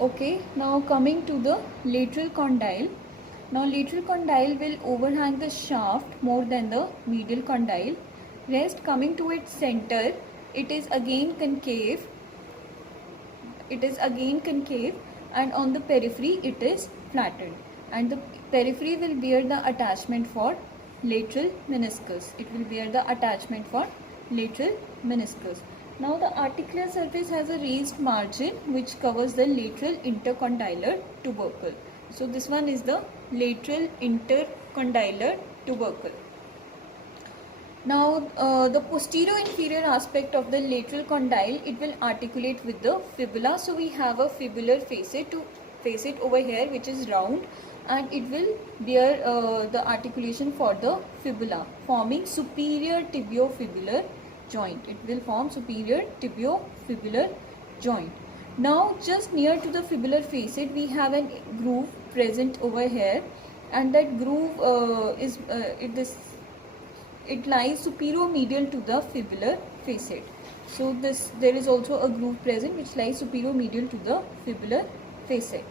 Okay, now coming to the lateral condyle. Now lateral condyle will overhang the shaft more than the medial condyle. Rest coming to its center, it is again concave. It is again concave, and on the periphery it is flattened, and the periphery will bear the attachment for lateral meniscus. It will bear the attachment for lateral meniscus. Now the articular surface has a raised margin which covers the lateral intercondylar tubercle. So this one is the lateral intercondylar tubercle. Now the posterior inferior aspect of the lateral condyle, it will articulate with the fibula. So we have a fibular facet over here which is round, and it will bear the articulation for the fibula, forming superior tibiofibular joint. It will form superior tibiofibular joint. Now just near to the fibular facet we have a groove present over here, and that groove it lies superior-medial to the fibular facet. So there is also a groove present which lies superior-medial to the fibular facet.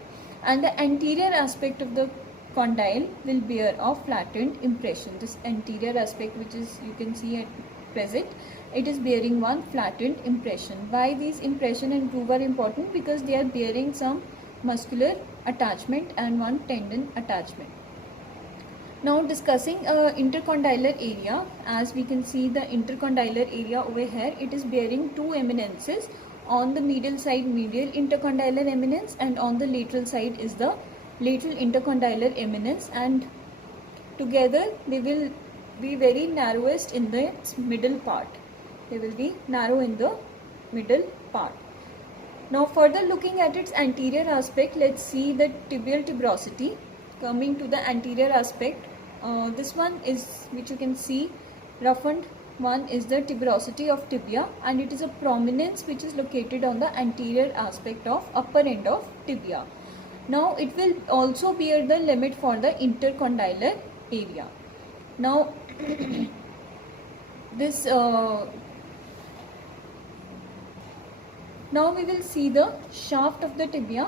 And the anterior aspect of the condyle will bear a flattened impression. This anterior aspect, which is you can see at present, it is bearing one flattened impression. Why these impression and groove are important? Because they are bearing some muscular attachment and one tendon attachment. Now discussing intercondylar area, as we can see the intercondylar area over here, it is bearing two eminences. On the medial side, medial intercondylar eminence, and on the lateral side is the lateral intercondylar eminence, and together they will be very narrowest in the middle part. They will be narrow in the middle part. Now further looking at its anterior aspect, let's see the tibial tuberosity. Coming to the anterior aspect, this one is, which you can see roughened one, is the tuberosity of tibia, and it is a prominence which is located on the anterior aspect of upper end of tibia. Now it will also bear the limit for the intercondylar area. Now this now we will see the shaft of the tibia.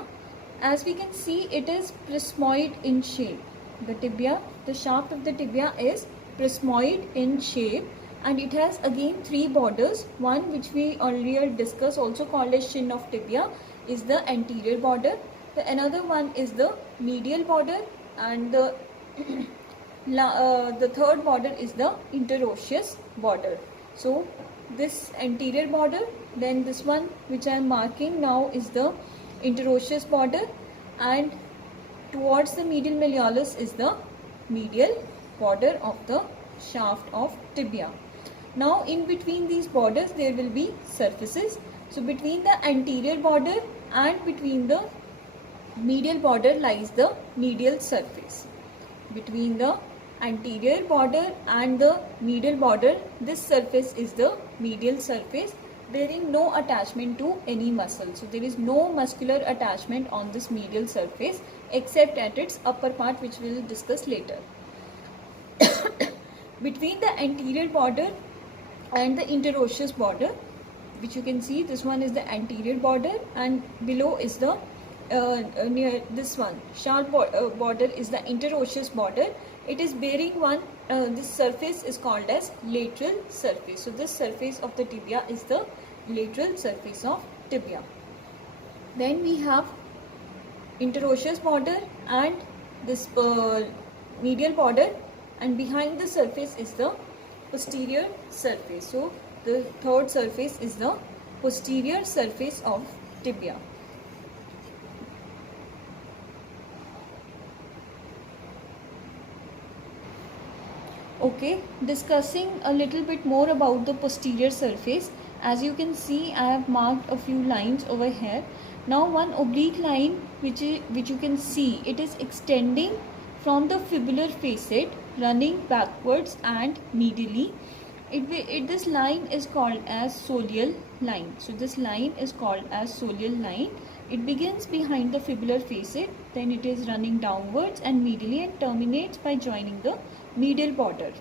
As we can see, it is prismoid in shape. The tibia, the shaft of the tibia is prismoid in shape, and it has again three borders. One which we earlier discussed, also called as shin of tibia, is the anterior border. The another one is the medial border, and the the third border is the interosseous border. So this anterior border, then this one which I am marking now is the interosseous border, and towards the medial malleolus is the medial border of the shaft of tibia. Now in between these borders there will be surfaces. So between the anterior border and between the medial border lies the medial surface. Between the anterior border and the medial border, this surface is the medial surface, bearing no attachment to any muscle. So there is no muscular attachment on this medial surface except at its upper part, which we will discuss later. Between the anterior border and the interosseous border, which you can see, this one is the anterior border, and below is the near this one sharp border is the interosseous border. It is bearing one, this surface is called as lateral surface. So this surface of the tibia is the lateral surface of tibia. Then we have interosseous border and this medial border, and behind the surface is the posterior surface. So the third surface is the posterior surface of tibia. Okay, discussing a little bit more about the posterior surface. As you can see, I have marked a few lines over here. Now one oblique line which you can see, it is extending from the fibular facet, running backwards and medially. This line is called as soleal line. So this line is called as soleal line. It begins behind the fibular facet, then it is running downwards and medially and terminates by joining the medial border.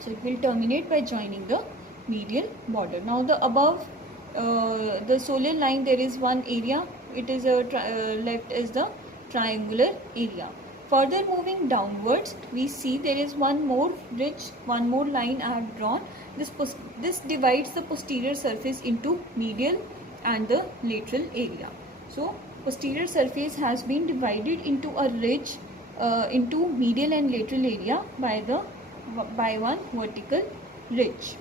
So it will terminate by joining the medial border. Now the above the soleal line, there is one area it is a left is the triangular area. Further moving downwards, we see there is one more ridge, one more line I have drawn. This divides the posterior surface into medial and the lateral area. So posterior surface has been divided into a ridge, into medial and lateral area by one vertical ridge.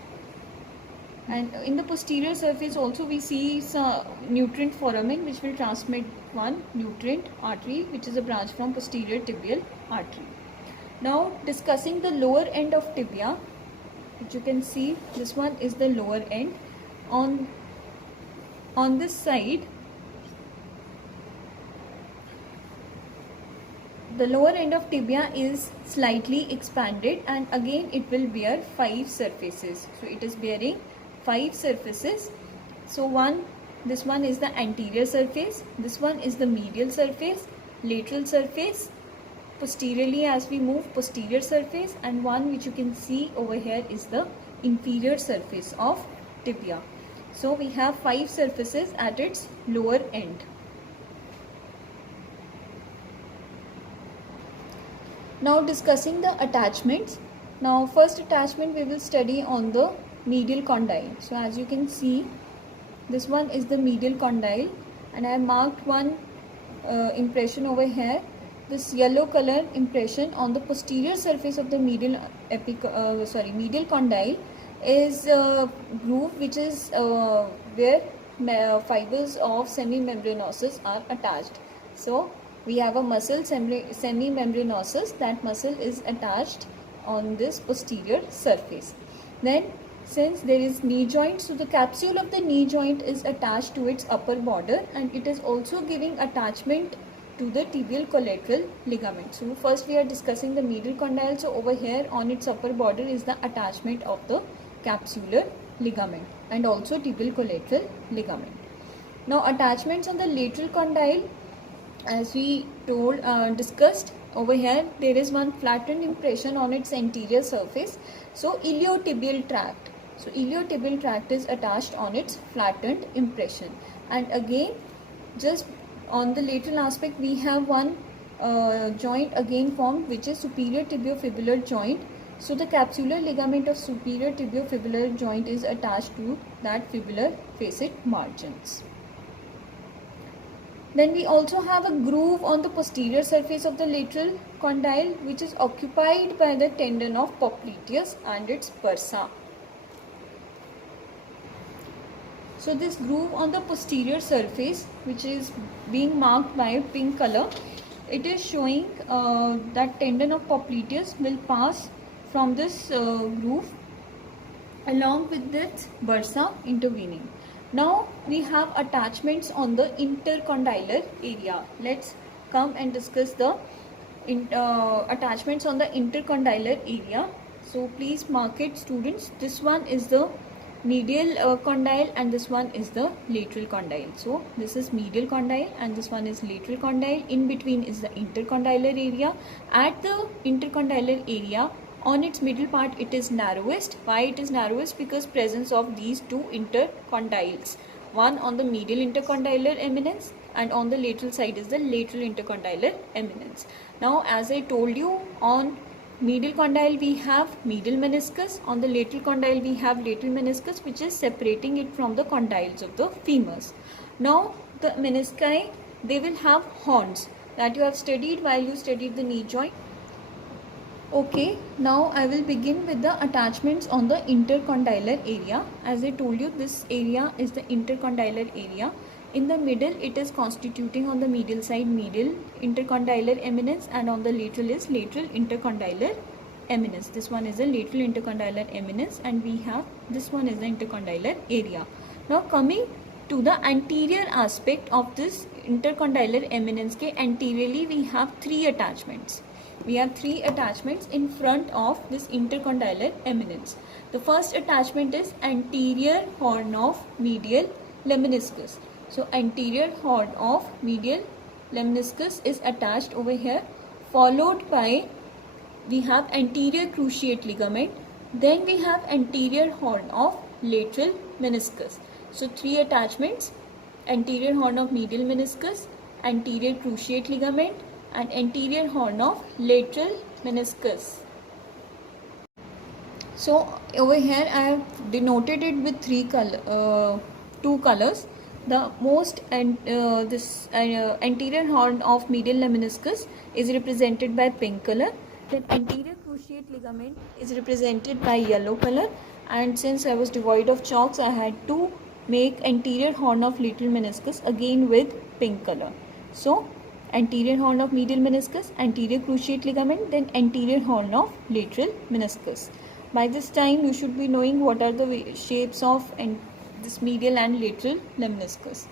And in the posterior surface also we see some nutrient foramen which will transmit one nutrient artery, which is a branch from posterior tibial artery. Now discussing the lower end of tibia, which you can see, this one is the lower end. On this side, the lower end of tibia is slightly expanded, and again it will bear 5 surfaces. So it is bearing 5 surfaces. So this one is the anterior surface, this one is the medial surface, lateral surface, posteriorly as we move, posterior surface, and one which you can see over here is the inferior surface of tibia. So we have 5 surfaces at its lower end. Now discussing the attachments. Now first attachment we will study on the medial condyle. So as you can see, this one is the medial condyle, and I have marked one impression over here. This yellow color impression on the posterior surface of the medial condyle is a groove which is where fibers of semimembranosus are attached. So we have a muscle semimembranosus. That muscle is attached on this posterior surface. Then since there is knee joint, so the capsule of the knee joint is attached to its upper border, and it is also giving attachment to the tibial collateral ligament. So first we are discussing the medial condyle. So over here on its upper border is the attachment of the capsular ligament and also tibial collateral ligament. Now attachments on the lateral condyle, as we discussed, over here there is one flattened impression on its anterior surface. So iliotibial tract. So iliotibial tract is attached on its flattened impression. And again, just on the lateral aspect, we have one joint again formed, which is superior tibiofibular joint. So the capsular ligament of superior tibiofibular joint is attached to that fibular facet margins. Then we also have a groove on the posterior surface of the lateral condyle, which is occupied by the tendon of popliteus and its bursa. So this groove on the posterior surface, which is being marked by pink color, it is showing that tendon of popliteus will pass from this groove along with this bursa intervening. Now we have attachments on the intercondylar area. Let's come and discuss the attachments on the intercondylar area. So please mark it, students. This one is the medial condyle and this one is the lateral condyle. So this is medial condyle and this one is lateral condyle. In between is the intercondylar area. At the intercondylar area, on its middle part, it is narrowest. Why it is narrowest? Because presence of these two intercondyles. One on the medial intercondylar eminence and on the lateral side is the lateral intercondylar eminence. Now as I told you, on medial condyle we have medial meniscus. On the lateral condyle we have lateral meniscus, which is separating it from the condyles of the femurs. Now the menisci, they will have horns that you have studied while you studied the knee joint. Okay, now I will begin with the attachments on the intercondylar area. As I told you, this area is the intercondylar area. In the middle, it is constituting on the medial side medial intercondylar eminence, and on the lateral is lateral intercondylar eminence. This one is the lateral intercondylar eminence, and we have this one is the intercondylar area. Now coming to the anterior aspect of this intercondylar eminence, anteriorly we have 3 attachments. We have 3 attachments in front of this intercondylar eminence. The first attachment is anterior horn of medial lemniscus. So anterior horn of medial lemniscus is attached over here, followed by we have anterior cruciate ligament. Then we have anterior horn of lateral meniscus. So 3 attachments anterior horn of medial meniscus, anterior cruciate ligament, and anterior horn of lateral meniscus. So over here I have denoted it with two colors. The most anterior horn of medial meniscus is represented by pink color. Then anterior cruciate ligament is represented by yellow color. And since I was devoid of chalks, I had to make anterior horn of lateral meniscus again with pink color. So anterior horn of medial meniscus, anterior cruciate ligament, then anterior horn of lateral meniscus. By this time you should be knowing what are the shapes of this medial and lateral meniscus.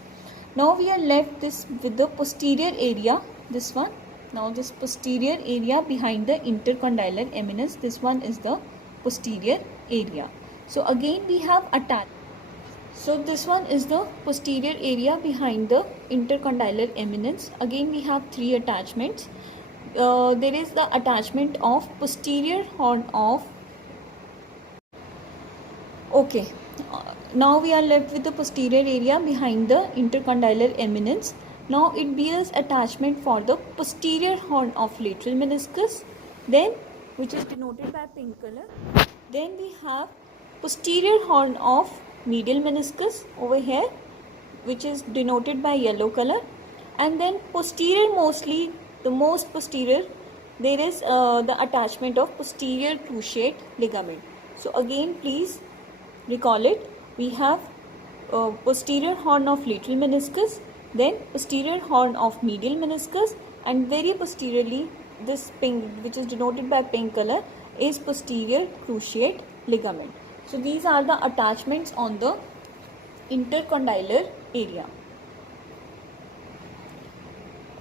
Now we are left with the posterior area, this one. Now this posterior area behind the intercondylar eminence, this one is the posterior area. So again we have attached. So this one is the posterior area behind the intercondylar eminence. Again we have three attachments. There is the attachment of posterior horn of. Okay, now we are left with the posterior area behind the intercondylar eminence. Now it bears attachment for the posterior horn of lateral meniscus, then which is denoted by pink color. Then we have posterior horn of medial meniscus over here, which is denoted by yellow color. And then posterior, mostly the most posterior, there is the attachment of posterior cruciate ligament. So again please recall it. We have posterior horn of lateral meniscus, then posterior horn of medial meniscus, and very posteriorly this pink, which is denoted by pink color, is posterior cruciate ligament. So these are the attachments on the intercondylar area.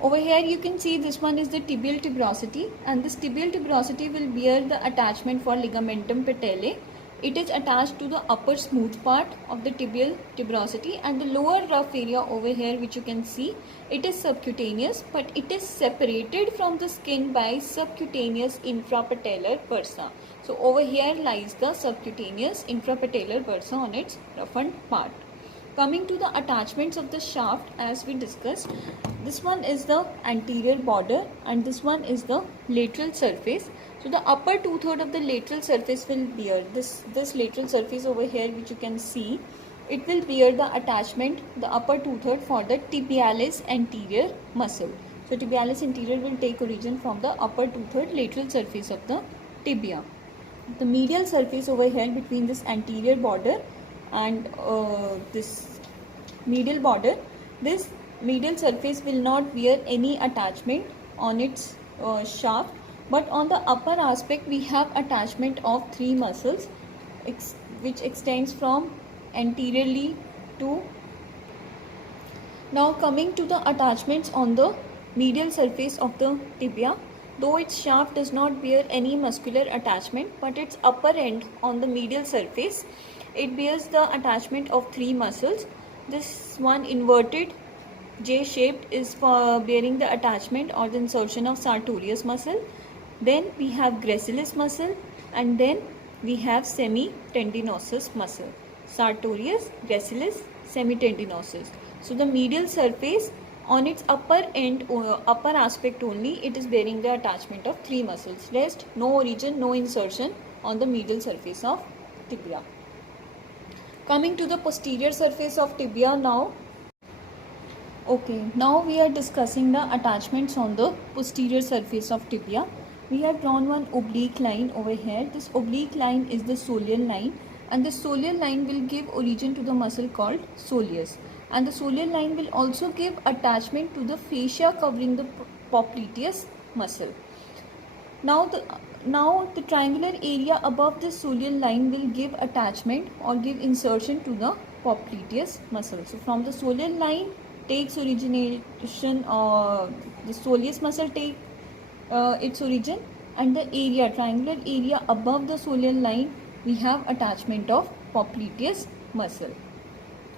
Over here you can see this one is the tibial tuberosity, and this tibial tuberosity will bear the attachment for ligamentum patellae. It is attached to the upper smooth part of the tibial tuberosity, and the lower rough area over here, which you can see, it is subcutaneous, but it is separated from the skin by subcutaneous infrapatellar bursa. So over here lies the subcutaneous infrapatellar bursa on its roughened part. Coming to the attachments of the shaft, as we discussed, this one is the anterior border and this one is the lateral surface. So the upper 2/3 of the lateral surface will bear this lateral surface over here, which you can see. It will bear the attachment, the upper 2/3 for the tibialis anterior muscle. So tibialis anterior will take origin from the upper 2/3 lateral surface of the tibia. The medial surface over here between this anterior border and this medial border, this medial surface will not bear any attachment on its shaft. But on the upper aspect we have attachment of three muscles which extends from anteriorly to. Now coming to the attachments on the medial surface of the tibia, though its shaft does not bear any muscular attachment, but its upper end on the medial surface, it bears the attachment of three muscles. This one inverted J-shaped is for bearing the attachment or the insertion of sartorius muscle. Then we have gracilis muscle, and then we have semitendinosus muscle. Sartorius, gracilis, semitendinosus. So the medial surface on its upper end, upper aspect only, it is bearing the attachment of three muscles. Rest, no origin, no insertion on the medial surface of tibia. Coming to the posterior surface of tibia now. Okay, now we are discussing the attachments on the posterior surface of tibia. We have drawn one oblique line over here. This oblique line is the soleal line, and the soleal line will give origin to the muscle called soleus, and the soleal line will also give attachment to the fascia covering the popliteus muscle. Now the triangular area above the soleal line will give attachment or give insertion to the popliteus muscle. So from the soleal line takes origination, the soleus muscle take its origin, and the area, triangular area above the soleal line, we have attachment of popliteus muscle.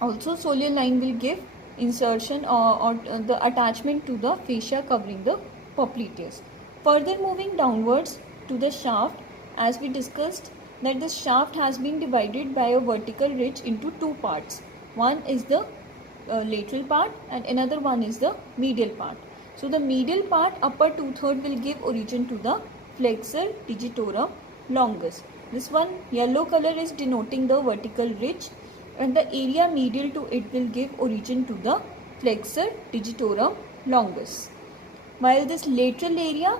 Also soleal line will give insertion or the attachment to the fascia covering the popliteus. Further moving downwards to the shaft, as we discussed that the shaft has been divided by a vertical ridge into two parts. One is the lateral part and another one is the medial part. So the medial part, upper 2/3 will give origin to the flexor digitorum longus. This one yellow color is denoting the vertical ridge, and the area medial to it will give origin to the flexor digitorum longus. While this lateral area,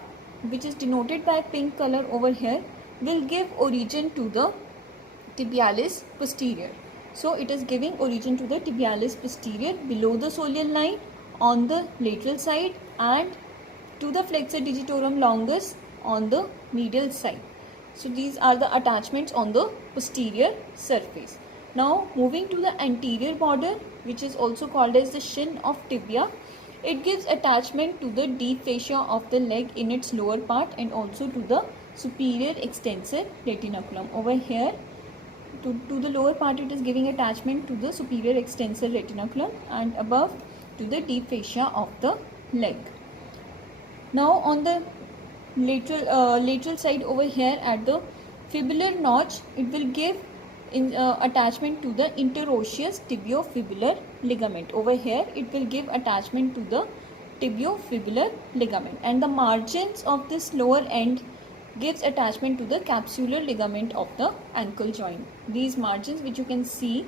which is denoted by pink color over here, will give origin to the tibialis posterior. So it is giving origin to the tibialis posterior below the soleal line on the lateral side and to the flexor digitorum longus on the medial side. So these are the attachments on the posterior surface. Now moving to the anterior border, which is also called as the shin of tibia, it gives attachment to the deep fascia of the leg in its lower part and also to the superior extensor retinaculum. Over here to the lower part it is giving attachment to the superior extensor retinaculum and above to the deep fascia of the leg. Now on the lateral side over here at the fibular notch, it will give attachment to the interosseous tibiofibular ligament. Over here it will give attachment to the tibiofibular ligament, and the margins of this lower end gives attachment to the capsular ligament of the ankle joint. These margins which you can see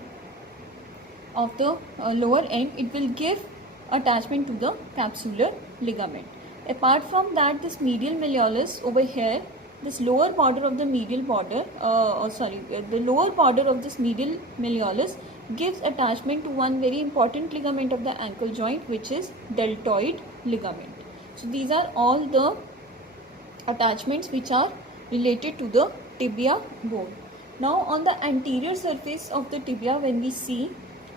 of the lower end, it will give attachment to the capsular ligament. Apart from that, this medial malleolus over here, this lower border of the medial border, the lower border of this medial malleolus gives attachment to one very important ligament of the ankle joint, which is deltoid ligament. So these are all the attachments which are related to the tibia bone. Now on the anterior surface of the tibia, when we see,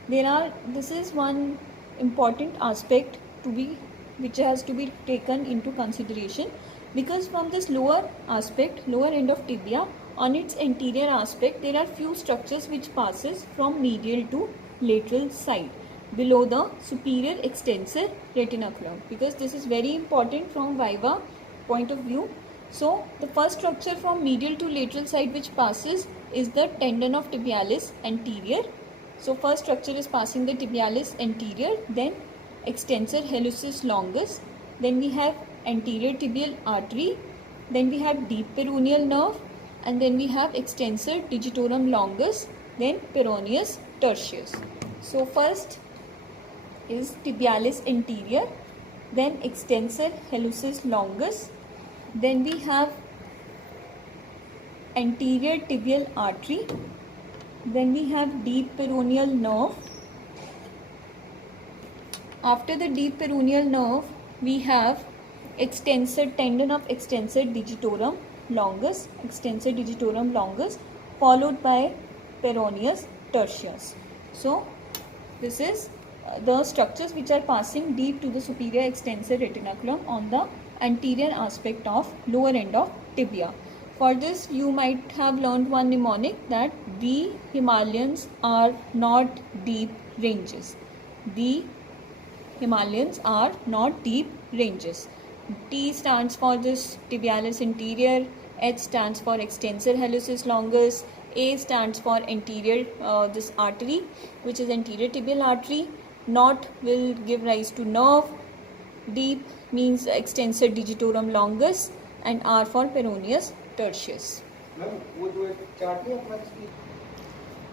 this is one important aspect which has to be taken into consideration, because from this lower end of tibia, on its anterior aspect there are few structures which passes from medial to lateral side below the superior extensor retinaculum, because this is very important from viva point of view. So the first structure from medial to lateral side which passes is the tendon of tibialis anterior. So first structure is passing the tibialis anterior, then extensor hallucis longus, then we have anterior tibial artery, then we have deep peroneal nerve, and then we have extensor digitorum longus, then peroneus tertius. So first is tibialis anterior, then extensor hallucis longus, then we have anterior tibial artery, then we have deep peroneal nerve. After the deep peroneal nerve, we have tendon of extensor digitorum longus, followed by peroneus tertius. So this is the structures which are passing deep to the superior extensor retinaculum on the anterior aspect of lower end of tibia. For this you might have learned one mnemonic, that the Himalayans are not deep ranges. The Himalayans are not deep ranges. T stands for this tibialis anterior, H stands for extensor hallucis longus, A stands for anterior this artery, which is anterior tibial artery. Naught will give rise to nerve, deep means extensor digitorum longus, and R for peroneus tertius.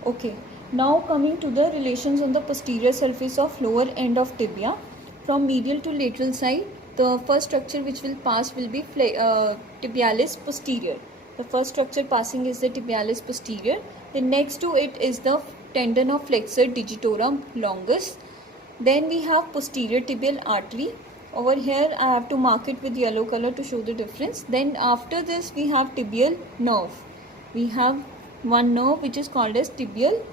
Okay, now coming to the relations on the posterior surface of lower end of tibia. From medial to lateral side, the first structure which will pass will be tibialis posterior. The first structure passing is the tibialis posterior. The next to it is the tendon of flexor digitorum longus. Then we have posterior tibial artery. Over here I have to mark it with yellow color to show the difference. Then after this we have tibial nerve. We have one nerve which is called as tibial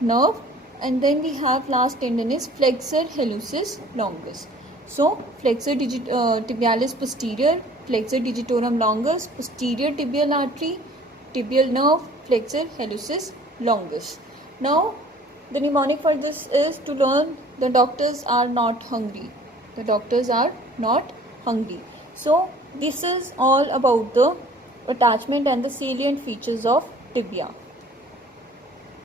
nerve, and then we have last tendon is flexor hallucis longus. So flexor tibialis posterior, flexor digitorum longus, posterior tibial artery, tibial nerve, flexor hallucis longus. Now the mnemonic for this is to learn the doctors are not hungry. The doctors are not hungry. So this is all about the attachment and the salient features of tibia.